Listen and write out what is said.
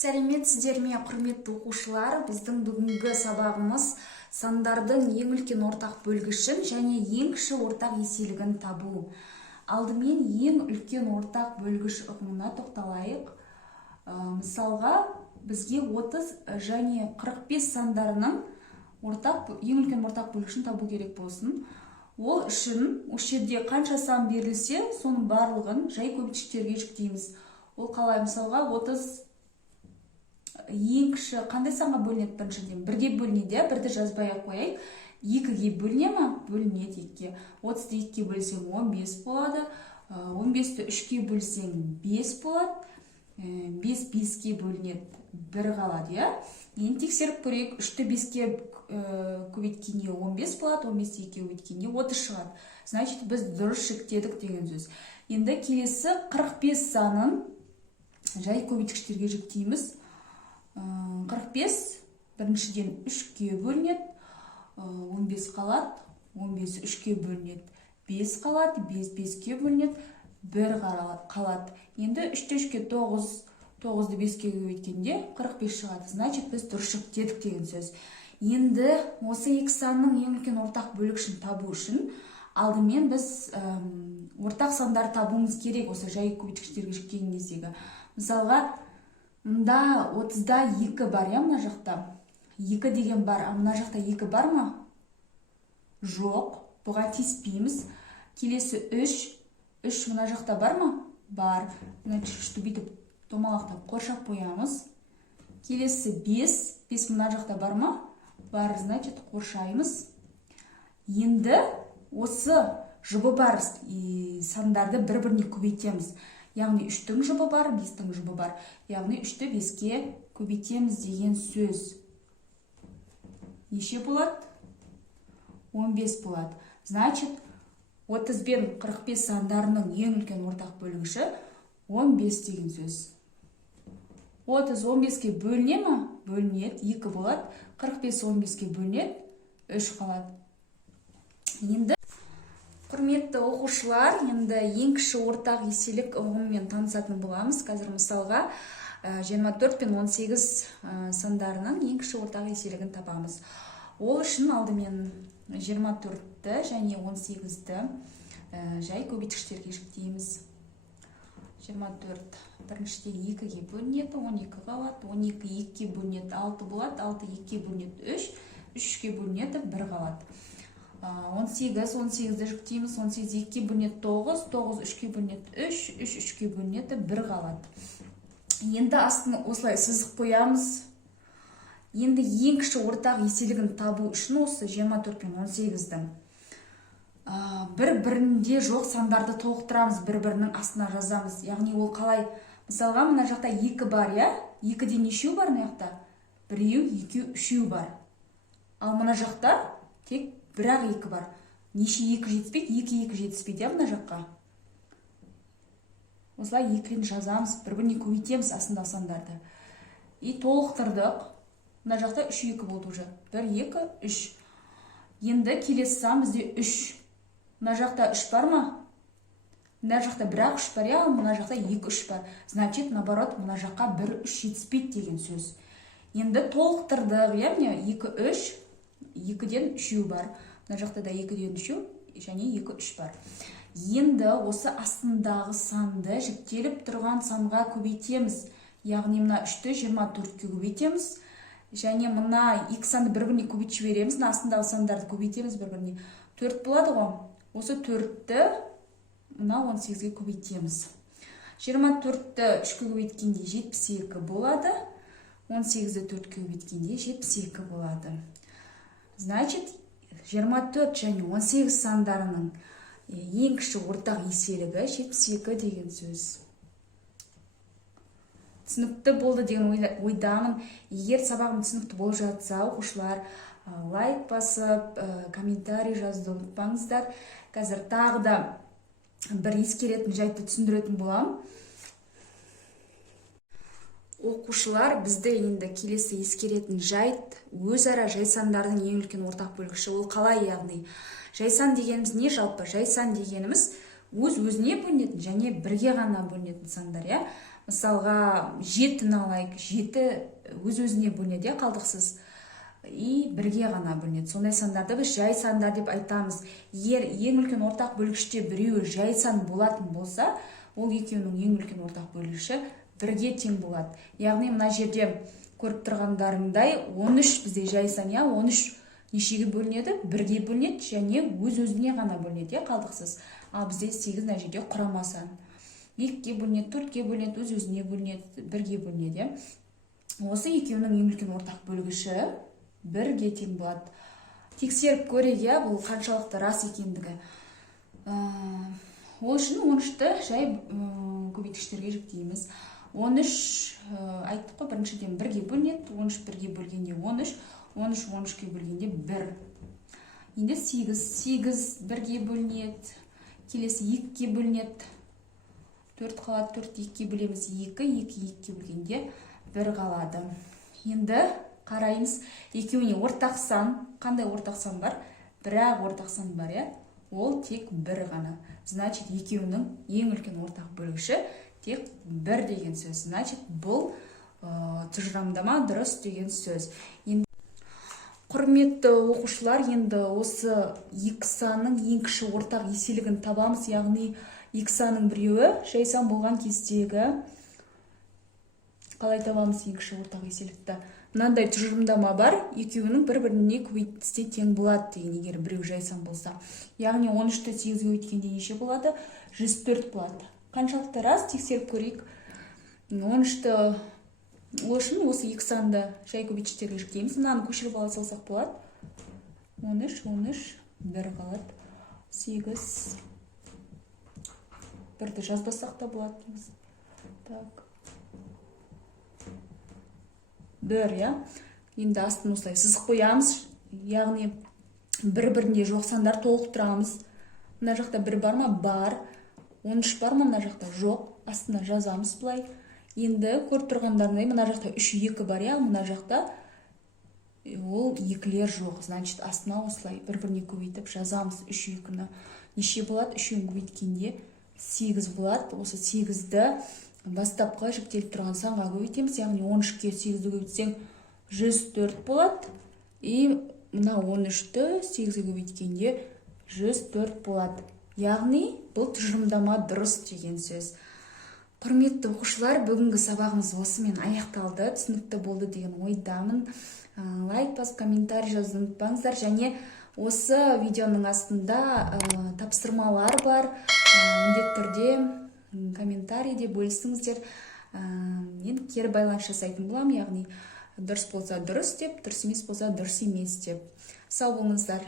Сәлеметсіздер ме, құрметті оқушылар? Біздің бүгінгі сабағымыз сандардың ең үлкен ортақ бөлгішін және ең кіші ортақ еселігін табу. Алдымен ең үлкен ортақ бөлгіш ұғымына тоқталайық. Мысалға, бізге 30 және 45 сандарының ең үлкен ортақ бөлгішін табу керек болсын. Ол үшін осы жерде қанша сан берілсе, соның барлығын жай көбейтіштерге жүктейміз. Ол қалай? Мысалға 30 ең кіші қандай санға бөлінеді? Біріншіден 1-ге бөлінеді, 1-ді жазбай ақ қояйық. 2-ге бөліне ме? Бөлінеді 2-ге. 30-ды 2-ге бөлсең 15 болады. 15-ті 3-ге бөлсең 5 болады. 5 5-ге бөлінеді, 1 қалады. Енді тексеріп көрейік. 3-ті 5-ге көбейткенде 15 болады, 15-ті 2-ге көбейткенде 30 шығады. Значит, біз дұрыс жүктедік деген сөз. Енді келесі 45 санын жай көбейткіштерге жүктейміз. 45 біріншіден 3-ге бөлінеді, 15 қалады, 15 3-ге бөлінеді, 5 қалады, 5 5-ге бөлінеді, 1 қалады. Енді 3-ті 3-ге 9, 9-ды 5-ге көбейткенде 45 шығады. Значит, біз дұрыс жүктедік деген сөз. Енді осы екі санның ең үлкен ортақ бөлгішін табу үшін алдымен біз ортақ сандар табуымыз керек осы жай көбейткіштерге жүктеген кездегі. Мысалға, мында 30-да 2 бар, мына жақта 2 деген бар, мына жақта 2 бар ма? Жоқ, бұға тиіспейміз. Келесі 3 мына жақта бар ма? Бар. Значит, 3-ті бүйтіп домалақтап қоршап қоямыз. Келесі 5 мына жақта бар ма? Бар, значит, қоршаймыз. Енді осы жұбы бар сандарды бір-біріне көбейтеміз. Яғни 3-тің жұбы бар, 5-тің жұбы бар. Яғни 3-ті 5-ге көбейтеміз деген сөз. Неше болады? 15 болады. Значит, 30 бен 45 сандарының ең үлкен ортақ бөлгіші 15 деген сөз. 30 15-ге бөліне ме? Бөлінеді, 2 болады. 45 15-ге бөлінеді, 3 қалады. Енді құрметті оқушылар, енді ең кіші ортақ еселік ұғымымен танысатын боламыз. Қазір мысалға 24 пен 18 сандарының ең кіші ортақ еселігін табамыз. Ол үшін алдымен 24-ті және 18-ті жай көбейткіштерге жүктейміз. 24 біріншіден 2-ге бөлінеді, 12 қалады, 12 2-ге бөлінеді, 6 болады, 6 2-ге бөлінеді, 3-ге бөлінеді, 1 қалады. 18-ді жүктейміз, 18 2-ге бөлінеді, 9 3-ге бөлінеді, 3 3-ге бөлінеді, 1 қалады. Енді астына осылай сызық қоямыз. Енді ең кіші ортақ еселігін табу үшін осы 24 пен 18-дің бір-бірінде жоқ сандарды толықтырамыз, бір-бірінің астына жазамыз. Яғни ол қалай? Мысалға, мына жақта 2 бар, 2-де нешеу бар мына жақта? 1, 2, 3 бар. Ал мына жақта тек бірақ 2 бар. Неше 2 жетіспейді? 2 жетіспейді, мына жаққа. Осылай 2-ні жазамыз, бір-біріне көбейтеміз астында сандарды. И толықтырдық. Мына жақта 3 2 болды уже. 1 2 3. Енді келесі сан бізде 3. Мына жақта 3 бар ма? Мына жақта бірақ 3 бар, ал мына жақта 2 3 бар. Значит, наоборот, мына жаққа 1 3 жетіспейді деген сөз. Енді толықтырдық, 2 3, 2-ден 3 бар. Мына жақта да 2-ден 3 және 2 3 бар. Енді осы астындағы санды жүктеліп тұрған санға көбейтеміз. Яғни мына 3-ті 24-ге көбейтеміз. Және мына 2 санды бір-біріне көбейтіп жібереміз. Мына астындағы сандарды көбейтеміз бір-біріне. 4 болады ғой. Осы 4-ті мына 18-ге көбейтеміз. 24-ті 3-ге көбейткенде 72 болады. 18-ді 4-ге көбейткенде 72 болады. Значит, 24 және 18 сандарының ең кіші ортақ еселігі 72 деген сөз. Түсінікті болды деген ойдамын. Егер сабағым түсінікті болып жатса, оқушылар лайк басып, комментарий жазуды ұмытпаңыздар. Қазір тағы да бір ескеретін жайтты түсіндіретін болам. Оқушылар, бізді енді келесі ескеретін жайт өзара жай сандардың ең үлкен ортақ бөлгіші. Ол қалай, яғни жай сан дегеніміз не жалпы? Жай сан дегеніміз өз-өзіне бөлінетін және бірге ғана бөлінетін сандар, мысалға 7-ні алайық, 7 өз-өзіне бөлінеді, қалдықсыз. И бірге ғана бөлінеді. Сондай сандарды біз жай сандар деп айтамыз. Егер ең үлкен ортақ бөлгіште біреуі жай сан болатын болса, ол екеуінің ең үлкен ортақ бөлгіші бірге тең болады. Яғни мына жерде көріп тұрғандарыңдай 13 бізде жай сан, 13 нешеге бөлінеді? Бірге бөлінеді және өз-өзіне ғана бөлінеді, қалдықсыз. Ал бізде 8 мына жерде құрама сан. 2-ге бөлінеді, 4-ге бөлінеді, өз-өзіне бөлінеді, бірге бөлінеді. Осы екеуінің ең үлкен ортақ бөлгіші бірге тең болады. Тексеріп көрейік, бұл қаншалықты рас екендігі. Ол үшін 13-ті жай көбейткіштерге жүктейміз. 13 айттық қой, біріншіден бірге бөлінеді, 13 бірге бөлгенде 13, 13 13-ке бөлгенде 1. Енді 8 бірге бөлінеді, келесі 2-ке бөлінеді, 4 қалады, 4 2-ке бөлеміз, 2 2-ке бөлгенде 1 қалады. Енді қараймыз, екеуіне ортақ сан, қандай ортақ сан бар? Бірақ ортақ сан бар, ол тек 1 ғана. Значит, екеуінің ең үлкен ортақ бөлгіші тек 1 деген сөз. Значит, бұл тұжырымдама дұрыс деген сөз. Құрметті оқушылар, енді осы екі санның ең кіші ортақ еселігін табамыз, яғни екі санның біреуі жай сан болған кездегі қалай табамыз ең кіші ортақ еселікті? Мынандай тұжырымдама бар, екеуінің бір-біріне көбейтісте тең болады деген, егер біреу жай сан болса. Яғни 13-ті 8-ге көбейткенде неше болады? 104 болады. Қаншалықты рас? Тексеріп көрейік. 13-ті ол үшін осы екі санды жай көбейткіштерге жүктейміз. Мынаны көшіріп ала салсақ болады. 13, 1 қалады. 8. Бірді жазбасақ та болады. Так. 1, енді астын осылай сызық қоямыз, яғни бір-бірінде жоқ сандар толықтырамыз. Мына жақта 1 бар ма? Бар. 13 бар ма? Мына жақта жоқ. Астына жазамыз бұлай. Енді көріп тұрғандарындай, мына жақта 3 2 бар, мына жақта ол екілер жоқ. Значит, астына осылай бір-біріне көбейтіп жазамыз. 3 2-ні неше болады? 3-ін көбейткенде 8 болады. Осы 8-ді бастапқы жүктеліп тұрған санға көбейтеміз, яғни 13-ке 8-ді көбейтсең 104 болады. И мына 13-ті 8-ге көбейткенде 104 болады. Яғни бұл тұжырымдама дұрыс деген сөз. Құрметті оқушылар, бүгінгі сабағымыз осымен аяқталды, түсінікті болды деген ойдамын. Лайк басып, комментарий жазуды ұмытпаңыздар, және осы видеоның астында тапсырмалар бар. Міндетті түрде комментарийде бөлісіңіздер. Мен кері байланыс жасайтын боламын, яғни дұрыс болса дұрыс деп, дұрыс емес болса дұрыс емес деп. Сау болыңыздар.